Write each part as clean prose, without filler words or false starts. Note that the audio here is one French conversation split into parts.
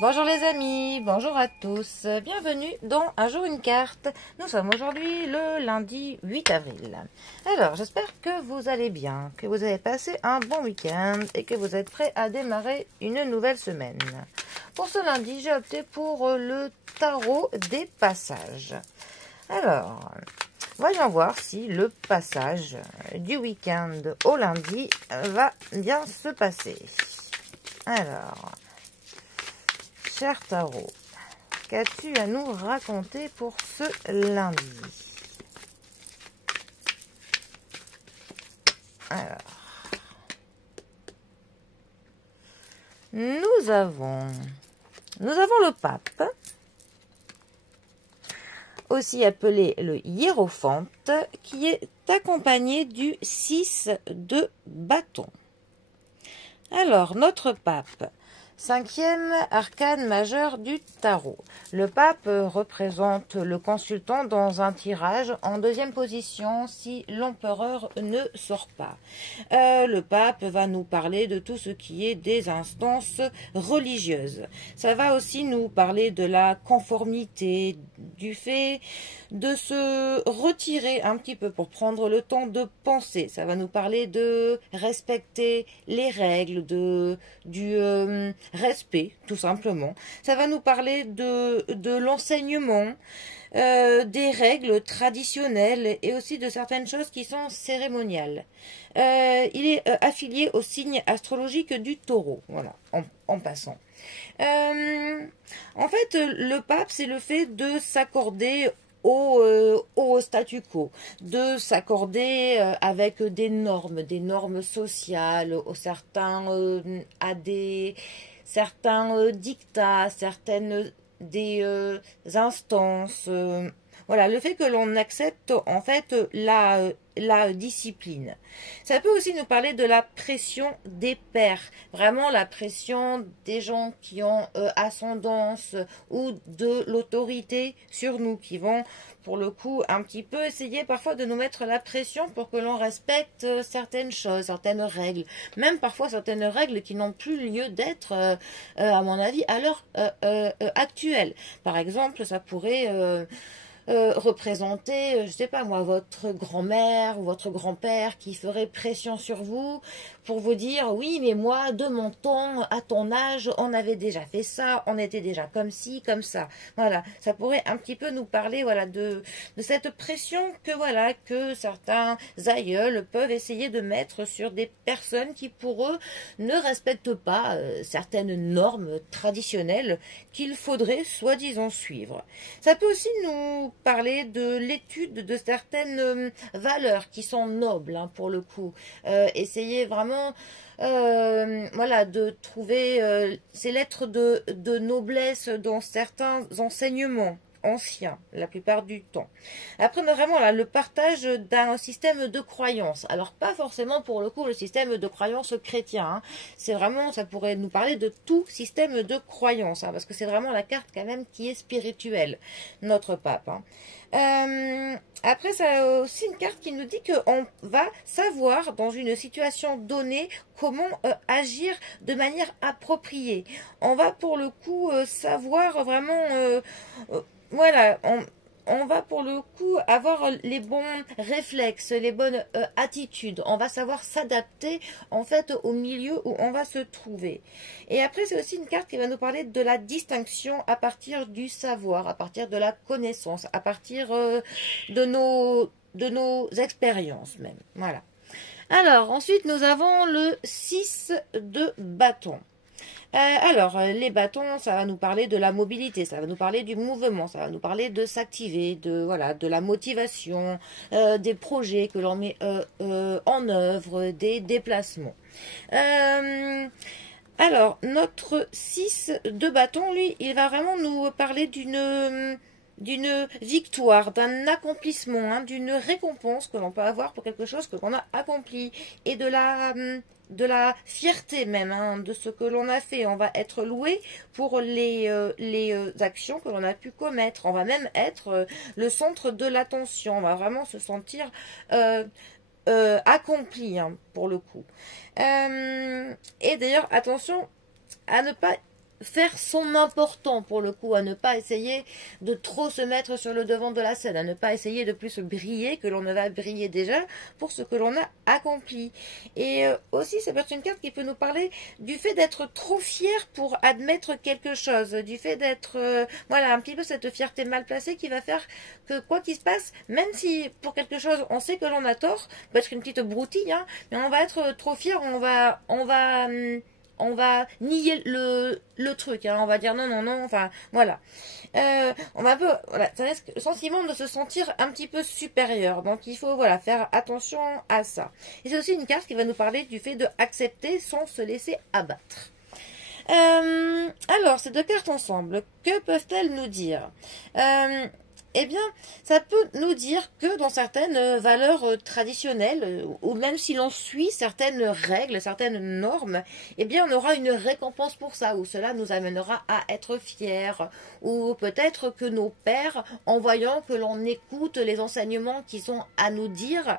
Bonjour les amis, bonjour à tous, bienvenue dans Un jour une carte. Nous sommes aujourd'hui le lundi 8 avril. Alors j'espère que vous allez bien, que vous avez passé un bon week-end et que vous êtes prêts à démarrer une nouvelle semaine. Pour ce lundi, j'ai opté pour le tarot des passages. Alors, voyons voir si le passage du week-end au lundi va bien se passer. Alors... Cher tarot, qu'as-tu à nous raconter pour ce lundi? Alors, nous avons le pape, aussi appelé le hiérophante, qui est accompagné du 6 de bâton. Alors, notre pape, 5e arcane majeur du tarot. Le pape représente le consultant dans un tirage en deuxième position si l'empereur ne sort pas. Le pape va nous parler de tout ce qui est des instances religieuses. Ça va aussi nous parler de la conformité, du fait de se retirer un petit peu pour prendre le temps de penser. Ça va nous parler de respecter les règles, du respect, tout simplement. Ça va nous parler de l'enseignement, des règles traditionnelles et aussi de certaines choses qui sont cérémoniales. Il est affilié au signe astrologique du taureau, voilà, en passant. En fait, le pape, c'est le fait de s'accorder au statu quo, de s'accorder avec des normes sociales, à certains dictats, certaines des instances. Voilà, le fait que l'on accepte en fait la discipline. Ça peut aussi nous parler de la pression des pairs, vraiment la pression des gens qui ont ascendance ou de l'autorité sur nous, qui vont pour le coup un petit peu essayer parfois de nous mettre la pression pour que l'on respecte certaines choses, certaines règles, même parfois certaines règles qui n'ont plus lieu d'être, à mon avis, à l'heure actuelle. Par exemple, ça pourrait... représenter, je sais pas moi, votre grand-mère ou votre grand-père qui ferait pression sur vous pour vous dire oui mais moi de mon temps à ton âge on avait déjà fait ça, on était déjà comme ci comme ça. Voilà, ça pourrait un petit peu nous parler voilà de cette pression que certains aïeuls peuvent essayer de mettre sur des personnes qui pour eux ne respectent pas certaines normes traditionnelles qu'il faudrait soi-disant suivre. Ça peut aussi nous parler de l'étude de certaines valeurs qui sont nobles pour le coup. Essayer vraiment voilà, de trouver ces lettres de noblesse dans certains enseignements anciens, la plupart du temps. Après, on a vraiment là, le partage d'un système de croyance. Alors, pas forcément pour le coup le système de croyance chrétien. C'est vraiment, ça pourrait nous parler de tout système de croyance, parce que c'est vraiment la carte quand même qui est spirituelle, notre pape. Après, ça a aussi une carte qui nous dit qu'on va savoir dans une situation donnée comment agir de manière appropriée. On va pour le coup savoir vraiment... voilà, on va pour le coup avoir les bons réflexes, les bonnes attitudes. On va savoir s'adapter en fait au milieu où on va se trouver. Et après, c'est aussi une carte qui va nous parler de la distinction à partir du savoir, à partir de la connaissance, à partir de nos expériences même. Voilà. Alors, ensuite, nous avons le 6 de bâton. Alors, les bâtons, ça va nous parler de la mobilité, ça va nous parler du mouvement, ça va nous parler de s'activer, de la motivation, des projets que l'on met en œuvre, des déplacements. Alors, notre 6 de bâton, lui, il va vraiment nous parler d'une victoire, d'un accomplissement, d'une récompense que l'on peut avoir pour quelque chose que l'on a accompli et de la fierté même de ce que l'on a fait. On va être loué pour les actions que l'on a pu commettre. On va même être le centre de l'attention. On va vraiment se sentir accompli pour le coup. Et d'ailleurs, attention à ne pas faire son important pour le coup, à ne pas essayer de trop se mettre sur le devant de la scène, à ne pas essayer de plus briller que l'on ne va briller déjà pour ce que l'on a accompli. Et aussi, ça peut être une carte qui peut nous parler du fait d'être trop fier pour admettre quelque chose, du fait d'être, voilà, un petit peu cette fierté mal placée qui va faire que quoi qu'il se passe, même si pour quelque chose on sait que l'on a tort, peut être une petite broutille, hein, mais on va être trop fier, on va nier le truc, hein, on va dire non, non, non, enfin, voilà. On va un peu, voilà, ça reste le sentiment de se sentir un petit peu supérieur. Donc, il faut, voilà, faire attention à ça. Et c'est aussi une carte qui va nous parler du fait de accepter sans se laisser abattre. Alors, ces deux cartes ensemble, que peuvent-elles nous dire? Eh bien, ça peut nous dire que dans certaines valeurs traditionnelles, ou même si l'on suit certaines règles, certaines normes, eh bien, on aura une récompense pour ça, ou cela nous amènera à être fiers, ou peut-être que nos pères, en voyant que l'on écoute les enseignements qu'ils ont à nous dire,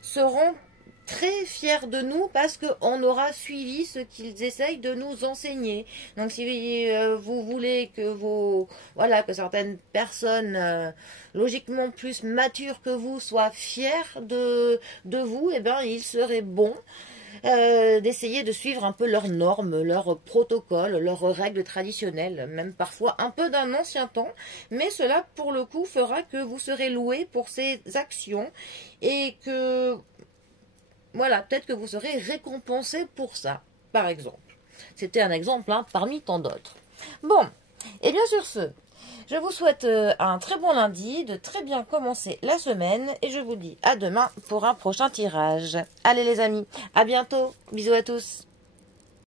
seront très fiers de nous parce qu'on aura suivi ce qu'ils essayent de nous enseigner. Donc si vous voulez que voilà, que certaines personnes logiquement plus matures que vous soient fiers de vous, eh bien il serait bon d'essayer de suivre un peu leurs normes, leurs protocoles, leurs règles traditionnelles, même parfois un peu d'un ancien temps, mais cela pour le coup fera que vous serez loué pour ces actions et que voilà, peut-être que vous serez récompensé pour ça, par exemple. C'était un exemple parmi tant d'autres. Bon, et bien sur ce, je vous souhaite un très bon lundi, de très bien commencer la semaine, et je vous dis à demain pour un prochain tirage. Allez les amis, à bientôt, bisous à tous.